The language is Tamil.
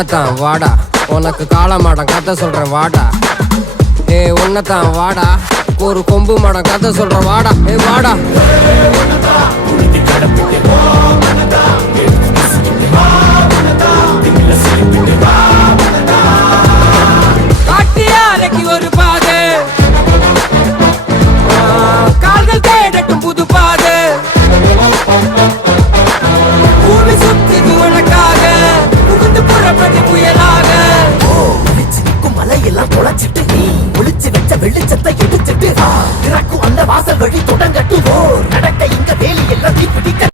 ஒன்னத்தான் வாடா உனக்கு காளை மாடம் கதை சொல்றேன் வாடா ஒன்னத்தான் வாடா ஒரு கொம்பு மாடம் கதை சொல்றேன் வாடா வாடா